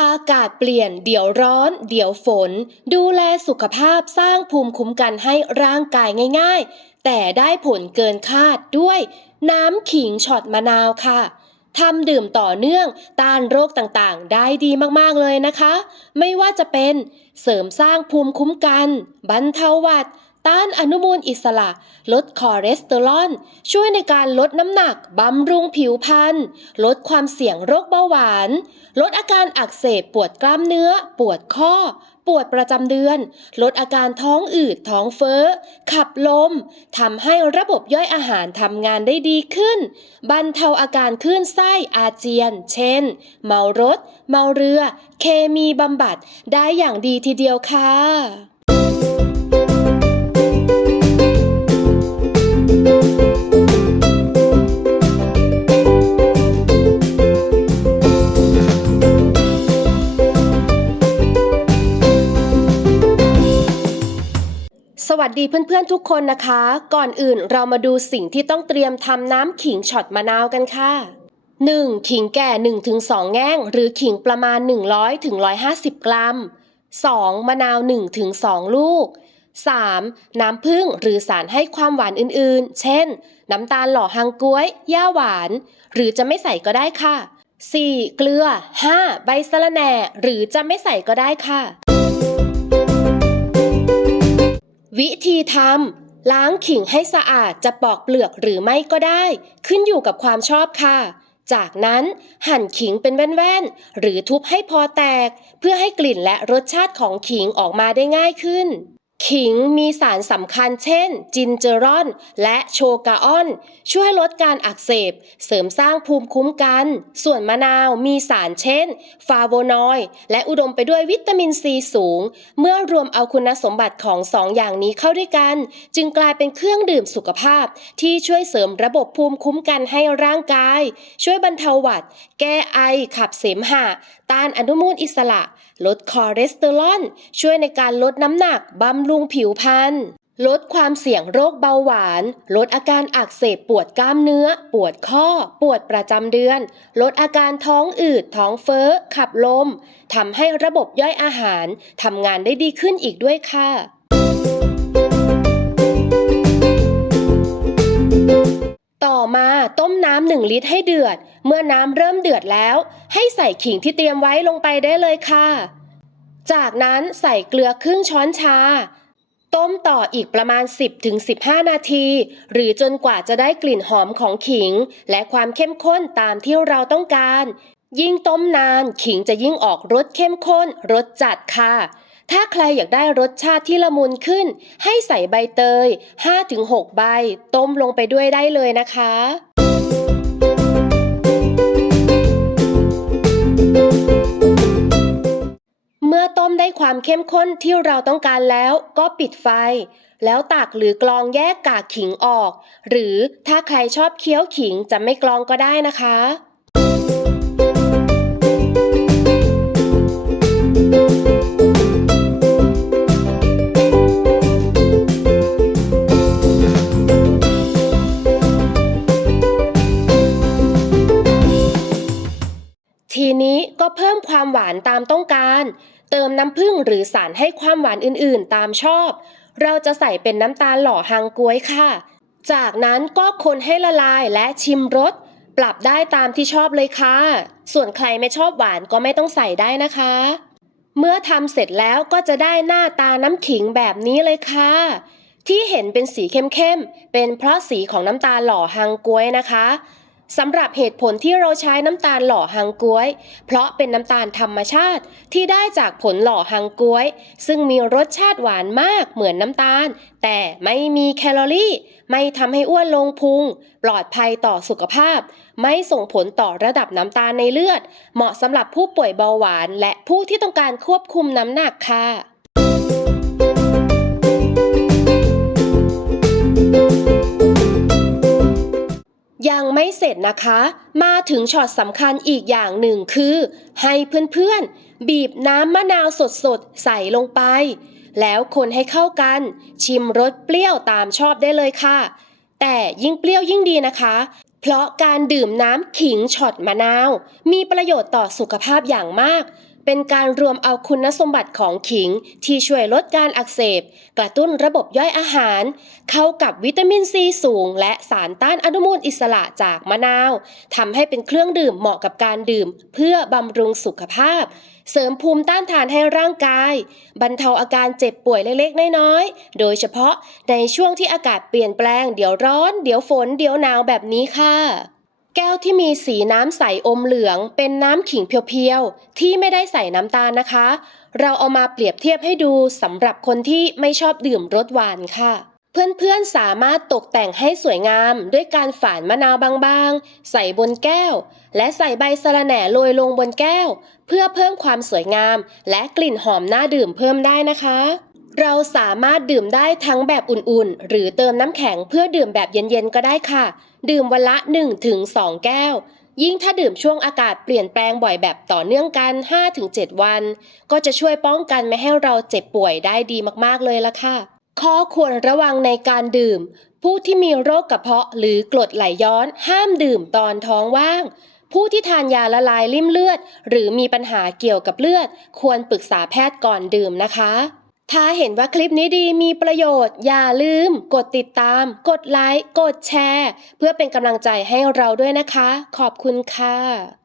อากาศเปลี่ยนเดี๋ยวร้อน เดี๋ยวฝน ดูแลสุขภาพสร้างภูมิคุ้มกันให้ร่างกายง่าย ๆ แต่ได้ผลเกินคาดด้วย น้ำขิงช็อตมะนาวค่ะทำดื่มต่อเนื่องต้านโรคต่างๆ ได้ดีมากๆเลยนะคะ ไม่ว่าจะเป็นเสริมสร้างภูมิคุ้มกัน บรรเทาหวัด ต้านอนุมูลอิสระ ลดคอเลสเตอรอล ช่วยในการลดน้ำหนัก บำรุงผิวพรรณ ลดความเสี่ยงโรคเบาหวาน ลดอาการอักเสบปวดกล้ามเนื้อ ปวดข้อ ปวดประจำเดือน ลดอาการท้องอืด ท้องเฟ้อ ขับลม ทำให้ระบบย่อยอาหารทำงานได้ดีขึ้น บรรเทาอาการคลื่นไส้อาเจียน เช่น เมารถ เมาเรือ เคมีบำบัด ได้อย่างดีทีเดียวค่ะ สวัสดีเพื่อนๆทุกคนนะคะ ก่อนอื่นเรามาดูสิ่งที่ต้องเตรียมทำน้ำขิงช็อตมะนาวกันค่ะ 1. ขิงแก่ 1-2 แง่ง หรือขิงประมาณ 100-150 กรัม 2. มะนาว 1-2 ลูก 3. น้ำผึ้งหรือสารให้ความหวานอื่นๆ เช่น น้ำตาลหล่อฮังก้วยย่าหวาน หรือจะไม่ใส่ก็ได้ค่ะ 4. เกลือ 5. ใบสะระแหน่ หรือจะไม่ใส่ก็ได้ค่ะ วิธีทำล้างขิงให้สะอาดจะปอกเปลือกหรือไม่ก็ได้ ขึ้นอยู่กับความชอบค่ะ จากนั้นหั่นขิงเป็นแว่นๆ หรือทุบให้พอแตก เพื่อให้กลิ่นและรสชาติของขิงออกมาได้ง่ายขึ้น ขิงมีสารสำคัญเช่น จินเจอรอน และโชกาออน ช่วยลดการอักเสบ เสริมสร้างภูมิคุ้มกัน ส่วนมะนาวมีสารเช่น ฟาโวนอยด์และอุดมไปด้วยวิตามินซีสูง เมื่อรวมเอาคุณสมบัติของสองอย่างนี้เข้าด้วยกัน จึงกลายเป็นเครื่องดื่มสุขภาพ ที่ช่วยเสริมระบบภูมิคุ้มกันให้ร่างกาย ช่วยบรรเทาหวัด แก้ไอขับเสมหะต้านอนุมูลอิสระลดคอเลสเตอรอลช่วยในการลดน้ำหนักบำรุงผิวพรรณลดความเสี่ยงโรคเบาหวาน ลดอาการอักเสบปวดกล้ามเนื้อ ปวดข้อ ปวดประจำเดือน ลดอาการท้องอืด ท้องเฟ้อ ขับลม ทำให้ระบบย่อยอาหารทำงานได้ดีขึ้นอีกด้วยค่ะ มาต้มน้ำหนึ่งลิตรให้เดือด เมื่อน้ำเริ่มเดือดแล้ว ให้ใส่ขิงที่เตรียมไว้ลงไปได้เลยค่ะ จากนั้นใส่เกลือครึ่งช้อนชา ต้มต่ออีกประมาณ 10-15 นาที หรือจนกว่าจะได้กลิ่นหอมของขิง และความเข้มข้นตามที่เราต้องการ ยิ่งต้มนานขิงจะยิ่งออกรสเข้มข้นรสจัดค่ะ ถ้าใครอยากได้รสชาติที่ละมุนขึ้น ให้ใส่ใบเตย 5-6 ใบ ต้มลงไปด้วยได้เลยนะคะเมื่อต้มได้ความเข้มข้นที่เราต้องการแล้วก็ปิดไฟ แล้วตักหรือกรองแยกกากขิงออก หรือถ้าใครชอบเคี้ยวขิงจะไม่กรองก็ได้นะคะ ความหวานตามต้องการ เติมน้ำผึ้งหรือสารให้ความหวานอื่นๆ ตามชอบ เราจะใส่เป็นน้ำตาลหล่อฮังก๊วยค่ะ จากนั้นก็คนให้ละลายและชิมรส ปรับได้ตามที่ชอบเลยค่ะ ส่วนใครไม่ชอบหวานก็ไม่ต้องใส่ได้นะคะ เมื่อทำเสร็จแล้วก็จะได้หน้าตาน้ำขิงแบบนี้เลยค่ะที่เห็นเป็นสีเข้มๆ เป็นเพราะสีของน้ำตาลหล่อฮังก๊วยนะคะ สำหรับเหตุผลที่เราใช้น้ำตาลหล่อฮังก๊วย เพราะเป็นน้ำตาลธรรมชาติที่ได้จากผลหล่อฮังก๊วย ซึ่งมีรสชาติหวานมากเหมือนน้ำตาล แต่ไม่มีแคลอรี่ ไม่ทำให้อ้วนลงพุง ปลอดภัยต่อสุขภาพ ไม่ส่งผลต่อระดับน้ำตาลในเลือด เหมาะสำหรับผู้ป่วยเบาหวาน และผู้ที่ต้องการควบคุมน้ำหนักค่ะ ไม่เสร็จนะคะ มาถึงช็อตสำคัญอีกอย่างหนึ่งคือ ให้เพื่อนๆ บีบน้ำมะนาวสดๆ ใส่ลงไป แล้วคนให้เข้ากัน ชิมรสเปรี้ยวตามชอบได้เลยค่ะ แต่ยิ่งเปรี้ยวยิ่งดีนะคะ เพราะการดื่มน้ำขิงช็อตมะนาว มีประโยชน์ต่อสุขภาพอย่างมาก เป็นการรวมเอาคุณสมบัติของขิง ที่ช่วยลดการอักเสบ กระตุ้นระบบย่อยอาหาร เข้ากับวิตามินซีสูง และสารต้านอนุมูลอิสระจากมะนาวทำให้เป็นเครื่องดื่มเหมาะกับการดื่ม เพื่อบำรุงสุขภาพ เสริมภูมิต้านทานให้ร่างกาย บรรเทาอาการเจ็บป่วยเล็กๆ น้อยๆ โดยเฉพาะในช่วงที่อากาศเปลี่ยนแปลงเดี๋ยวร้อน เดี๋ยวฝน เดี๋ยวหนาวแบบนี้ค่ะ แก้วที่มีสีน้ำใสอมเหลืองเป็นน้ำขิงเพียวๆ ที่ไม่ได้ใส่น้ำตาลนะคะ เราเอามาเปรียบเทียบให้ดูสำหรับคนที่ไม่ชอบดื่มรสหวานค่ะ เพื่อนๆสามารถตกแต่งให้สวยงามด้วยการฝานมะนาวบางๆ ใส่บนแก้ว และใส่ใบสะระแหน่โรยลงบนแก้ว เพื่อเพิ่มความสวยงาม และกลิ่นหอมน่าดื่มเพิ่มได้นะคะเราสามารถดื่มได้ทั้งแบบอุ่นๆ หรือเติมน้ำแข็งเพื่อดื่มแบบเย็นๆ ก็ได้ค่ะ ดื่มวันละ 1-2 แก้ว ยิ่งถ้าดื่มช่วงอากาศเปลี่ยนแปลงบ่อยแบบต่อเนื่องกัน 5-7 วัน ก็จะช่วยป้องกันไม่ให้เราเจ็บป่วยได้ดีมากๆเลยละค่ะ ข้อควรระวังในการดื่ม ผู้ที่มีโรคกระเพาะหรือกรดไหลย้อน ห้ามดื่มตอนท้องว่าง ผู้ที่ทานยาละลายริ่มเลือด หรือมีปัญหาเกี่ยวกับเลือด ควรปรึกษาแพทย์ก่อนดื่มนะคะ ถ้าเห็นว่าคลิปนี้ดีมีประโยชน์ อย่าลืม กดติดตาม กดไลค์ กดแชร์ เพื่อเป็นกำลังใจให้เราด้วยนะคะ ขอบคุณค่ะ